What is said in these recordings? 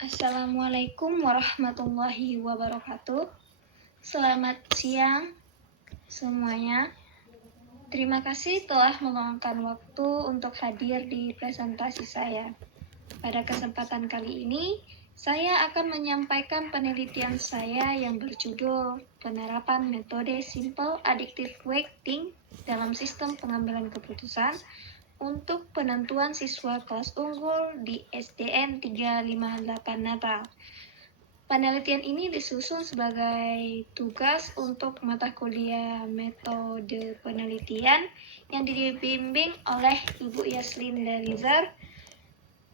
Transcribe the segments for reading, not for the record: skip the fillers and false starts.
Assalamualaikum warahmatullahi wabarakatuh. Selamat siang semuanya. Terima kasih telah meluangkan waktu untuk hadir di presentasi saya. Pada kesempatan kali ini, saya akan menyampaikan penelitian saya yang berjudul Penerapan Metode Simple Addictive Weighting dalam Sistem Pengambilan Keputusan untuk penentuan siswa kelas unggul di SDN 358 Natal. Penelitian ini disusun sebagai tugas untuk mata kuliah metode penelitian yang dibimbing oleh Ibu Yaslin Dalizar.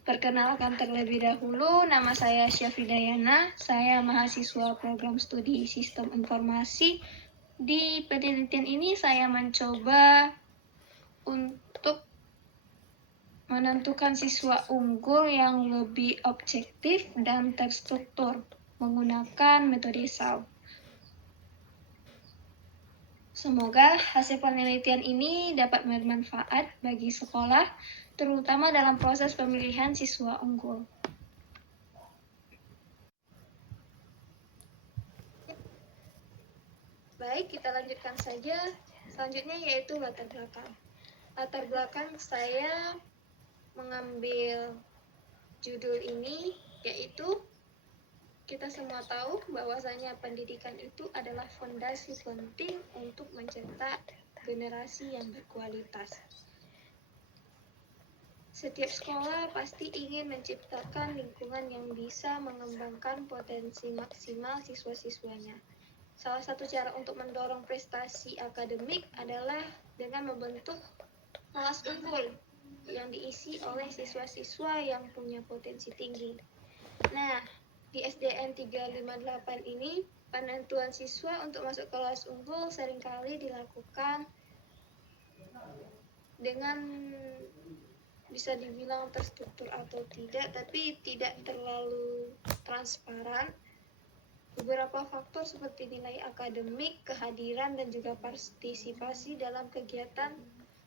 Perkenalkan terlebih dahulu, nama saya Syafidayana. Saya mahasiswa program studi Sistem Informasi. Di penelitian ini saya mencoba untuk menentukan siswa unggul yang lebih objektif dan terstruktur menggunakan metode SAL. Semoga hasil penelitian ini dapat bermanfaat bagi sekolah, terutama dalam proses pemilihan siswa unggul. Baik, kita lanjutkan saja. Selanjutnya yaitu latar belakang. Latar belakang saya mengambil judul ini yaitu kita semua tahu bahwasanya pendidikan itu adalah fondasi penting untuk mencetak generasi yang berkualitas. Setiap sekolah pasti ingin menciptakan lingkungan yang bisa mengembangkan potensi maksimal siswa-siswanya. Salah satu cara untuk mendorong prestasi akademik adalah dengan membentuk kelas unggul yang diisi oleh siswa-siswa yang punya potensi tinggi. Nah, di SDN 358 ini, penentuan siswa untuk masuk kelas unggul seringkali dilakukan dengan bisa dibilang terstruktur atau tidak, tapi tidak terlalu transparan. Beberapa faktor seperti nilai akademik, kehadiran, dan juga partisipasi dalam kegiatan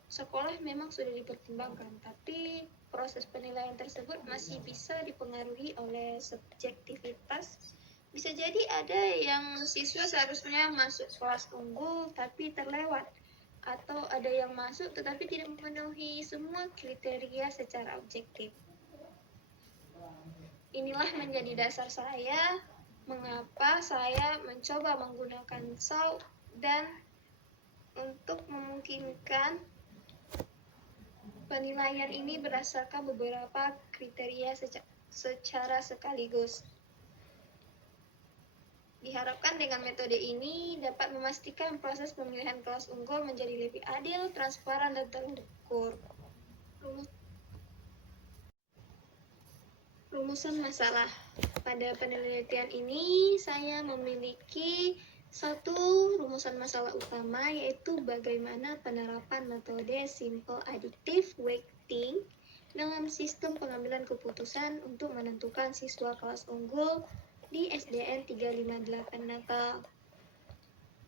sekolah memang sudah dipertimbangkan, tapi proses penilaian tersebut masih bisa dipengaruhi oleh subjektivitas. Bisa jadi ada yang siswa seharusnya masuk kelas unggul tapi terlewat, atau ada yang masuk tetapi tidak memenuhi semua kriteria secara objektif. Inilah menjadi dasar saya mengapa saya mencoba menggunakan SAL dan untuk memungkinkan penilaian ini berdasarkan beberapa kriteria secara sekaligus. Diharapkan dengan metode ini dapat memastikan proses pemilihan kelas unggul menjadi lebih adil, transparan, dan terukur. Rumusan masalah. Pada penelitian ini, saya memiliki satu rumusan masalah utama, yaitu bagaimana penerapan metode Simple Addictive Weighting dalam sistem pengambilan keputusan untuk menentukan siswa kelas unggul di SDN 358 Natal.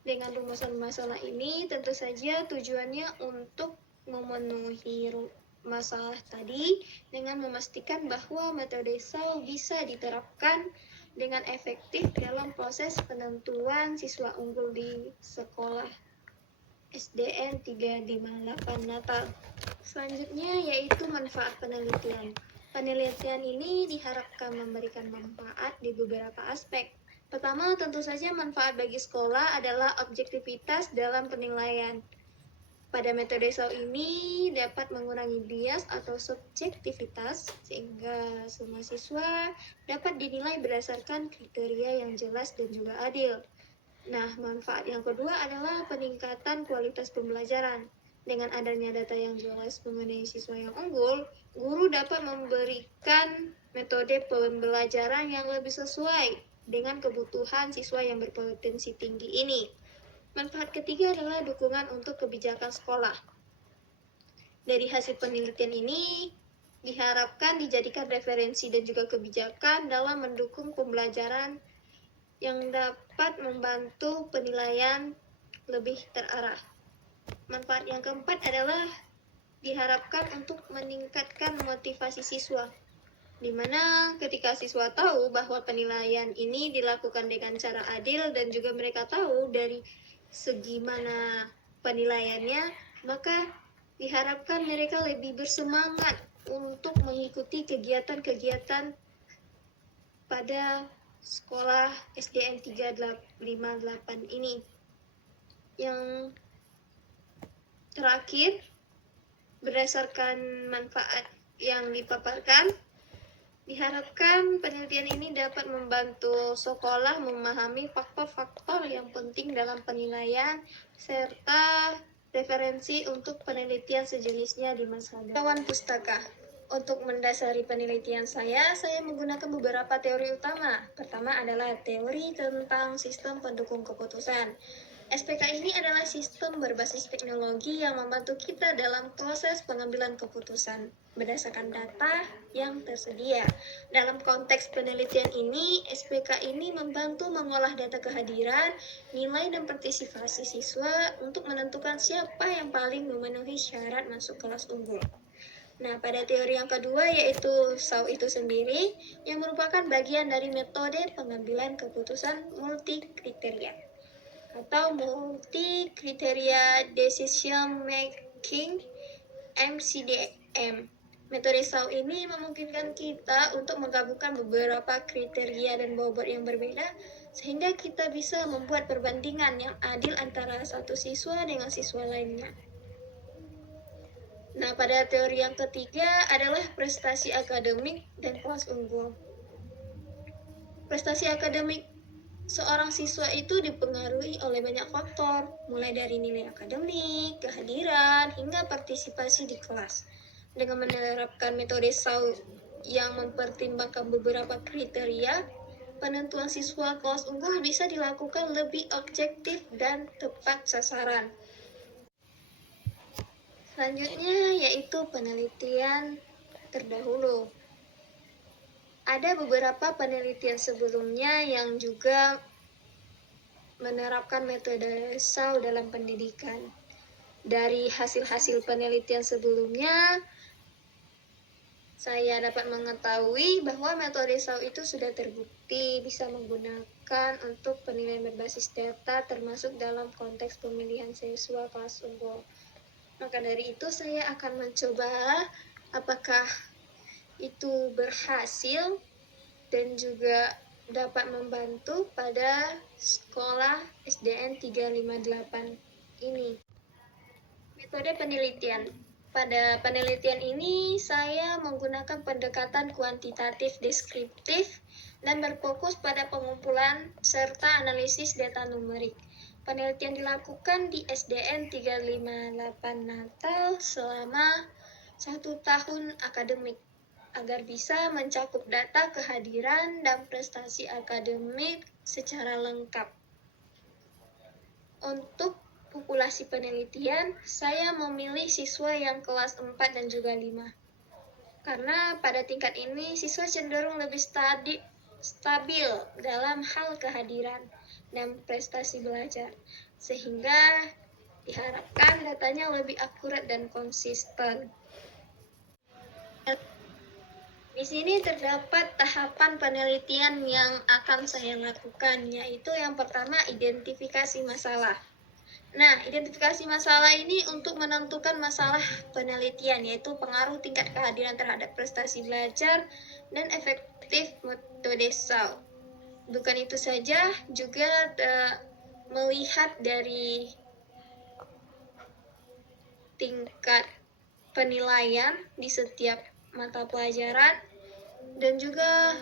Dengan rumusan masalah ini, tentu saja tujuannya untuk memenuhi masalah tadi dengan memastikan bahwa metode SAL bisa diterapkan dengan efektif dalam proses penentuan siswa unggul di sekolah SDN 358 Natal. Selanjutnya yaitu manfaat penelitian. Penelitian ini diharapkan memberikan manfaat di beberapa aspek. Pertama, tentu saja manfaat bagi sekolah adalah objektivitas dalam penilaian. Pada metode SAL ini dapat mengurangi bias atau subjektivitas sehingga semua siswa dapat dinilai berdasarkan kriteria yang jelas dan juga adil. Nah, manfaat yang kedua adalah peningkatan kualitas pembelajaran. Dengan adanya data yang jelas mengenai siswa yang unggul, guru dapat memberikan metode pembelajaran yang lebih sesuai dengan kebutuhan siswa yang berpotensi tinggi ini. Manfaat ketiga adalah dukungan untuk kebijakan sekolah. Dari hasil penelitian ini, diharapkan dijadikan referensi dan juga kebijakan dalam mendukung pembelajaran yang dapat membantu penilaian lebih terarah. Manfaat yang keempat adalah diharapkan untuk meningkatkan motivasi siswa. Dimana ketika siswa tahu bahwa penilaian ini dilakukan dengan cara adil dan juga mereka tahu dari segi mana penilaiannya, maka diharapkan mereka lebih bersemangat untuk mengikuti kegiatan-kegiatan pada sekolah SDN 358 ini. Yang terakhir, berdasarkan manfaat yang dipaparkan, diharapkan penelitian ini dapat membantu sekolah memahami faktor-faktor yang penting dalam penilaian serta referensi untuk penelitian sejenisnya di masa depan. Kawan pustaka. Untuk mendasari penelitian saya menggunakan beberapa teori utama. Pertama adalah teori tentang sistem pendukung keputusan. SPK ini adalah sistem berbasis teknologi yang membantu kita dalam proses pengambilan keputusan berdasarkan data yang tersedia. Dalam konteks penelitian ini, SPK ini membantu mengolah data kehadiran, nilai dan partisipasi siswa untuk menentukan siapa yang paling memenuhi syarat masuk kelas unggul. Nah, pada teori yang kedua yaitu SAU itu sendiri yang merupakan bagian dari metode pengambilan keputusan multi kriteria atau multi kriteria decision making MCDM. Metode SAU ini memungkinkan kita untuk menggabungkan beberapa kriteria dan bobot yang berbeda sehingga kita bisa membuat perbandingan yang adil antara satu siswa dengan siswa lainnya. Nah, pada teori yang ketiga adalah prestasi akademik dan kelas unggul. Prestasi akademik seorang siswa itu dipengaruhi oleh banyak faktor, mulai dari nilai akademik, kehadiran, hingga partisipasi di kelas. Dengan menerapkan metode SAU yang mempertimbangkan beberapa kriteria, penentuan siswa kelas unggul bisa dilakukan lebih objektif dan tepat sasaran. Selanjutnya yaitu penelitian terdahulu. Ada beberapa penelitian sebelumnya yang juga menerapkan metode SAU dalam pendidikan. Dari hasil-hasil penelitian sebelumnya, saya dapat mengetahui bahwa metode SAU itu sudah terbukti bisa menggunakan untuk penilaian berbasis data termasuk dalam konteks pemilihan siswa kelas unggul. Maka dari itu saya akan mencoba apakah itu berhasil dan juga dapat membantu pada sekolah SDN 358 ini. Metode penelitian. Pada penelitian ini saya menggunakan pendekatan kuantitatif deskriptif dan berfokus pada pengumpulan serta analisis data numerik. Penelitian dilakukan di SDN 358 Natal selama 1 tahun akademik agar bisa mencakup data kehadiran dan prestasi akademik secara lengkap. Untuk populasi penelitian, saya memilih siswa yang kelas 4 dan juga 5. Karena pada tingkat ini siswa cenderung lebih stabil dalam hal kehadiran dan prestasi belajar, sehingga diharapkan datanya lebih akurat dan konsisten. Di sini terdapat tahapan penelitian yang akan saya lakukan, yaitu yang pertama identifikasi masalah. Nah, identifikasi masalah ini untuk menentukan masalah penelitian, yaitu pengaruh tingkat kehadiran terhadap prestasi belajar dan efektif metode SAU. Bukan itu saja, juga melihat dari tingkat penilaian di setiap mata pelajaran dan juga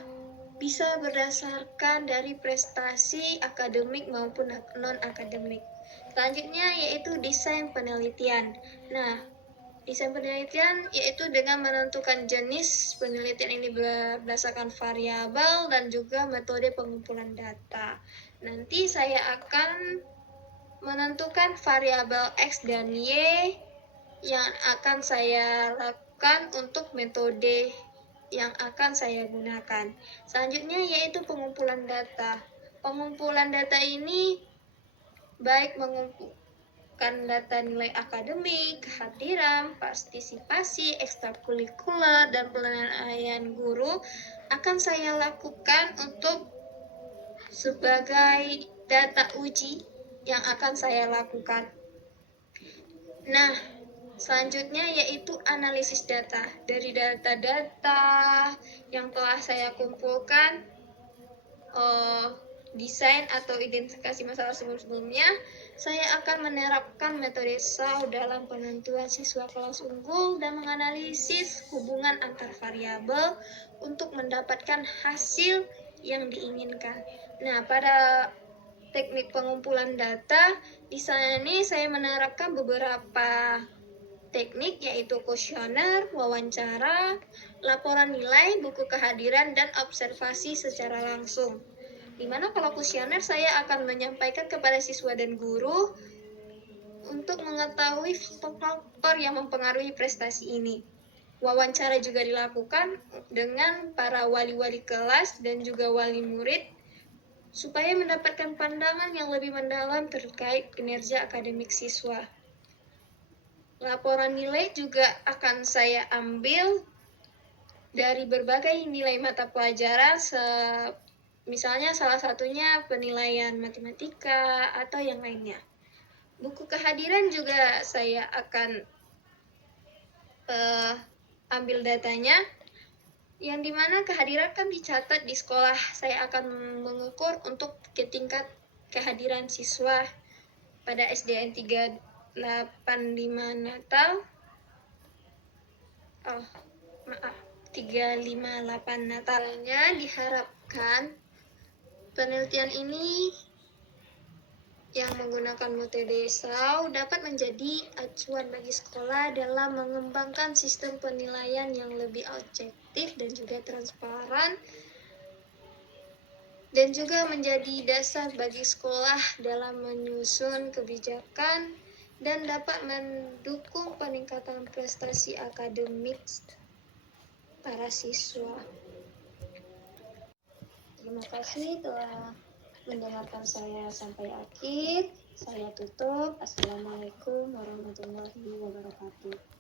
bisa berdasarkan dari prestasi akademik maupun non-akademik. Selanjutnya yaitu desain penelitian. Nah, desain penelitian yaitu dengan menentukan jenis penelitian ini berdasarkan variabel dan juga metode pengumpulan data. Nanti saya akan menentukan variabel X dan Y yang akan saya lakukan untuk metode yang akan saya gunakan. Selanjutnya yaitu pengumpulan data. Pengumpulan data ini baik menerapkan data nilai akademik, kehadiran, partisipasi, ekstrakurikuler, dan penilaian guru akan saya lakukan untuk sebagai data uji yang akan saya lakukan. Nah, selanjutnya yaitu analisis data. Dari data-data yang telah saya kumpulkan, desain atau identifikasi masalah sebelum-sebelumnya, saya akan menerapkan metode SAU dalam penentuan siswa kelas unggul dan menganalisis hubungan antar variabel untuk mendapatkan hasil yang diinginkan. Nah, pada teknik pengumpulan data, di sini saya menerapkan beberapa teknik, yaitu kuesioner, wawancara, laporan nilai, buku kehadiran, dan observasi secara langsung. Dimana kalau kuesioner saya akan menyampaikan kepada siswa dan guru untuk mengetahui faktor yang mempengaruhi prestasi ini. Wawancara juga dilakukan dengan para wali-wali kelas dan juga wali murid supaya mendapatkan pandangan yang lebih mendalam terkait kinerja akademik siswa. Laporan nilai juga akan saya ambil dari berbagai nilai mata pelajaran, misalnya salah satunya penilaian matematika atau yang lainnya. Buku kehadiran juga saya akan ambil datanya, yang dimana kehadiran kan dicatat di sekolah. Saya akan mengukur untuk tingkat kehadiran siswa pada SDN 385 Natal. 358 Natalnya. Diharapkan penelitian ini yang menggunakan metode SAU dapat menjadi acuan bagi sekolah dalam mengembangkan sistem penilaian yang lebih objektif dan juga transparan, dan juga menjadi dasar bagi sekolah dalam menyusun kebijakan dan dapat mendukung peningkatan prestasi akademik para siswa. Terima kasih telah mendengarkan saya sampai akhir. Saya tutup. Assalamualaikum warahmatullahi wabarakatuh.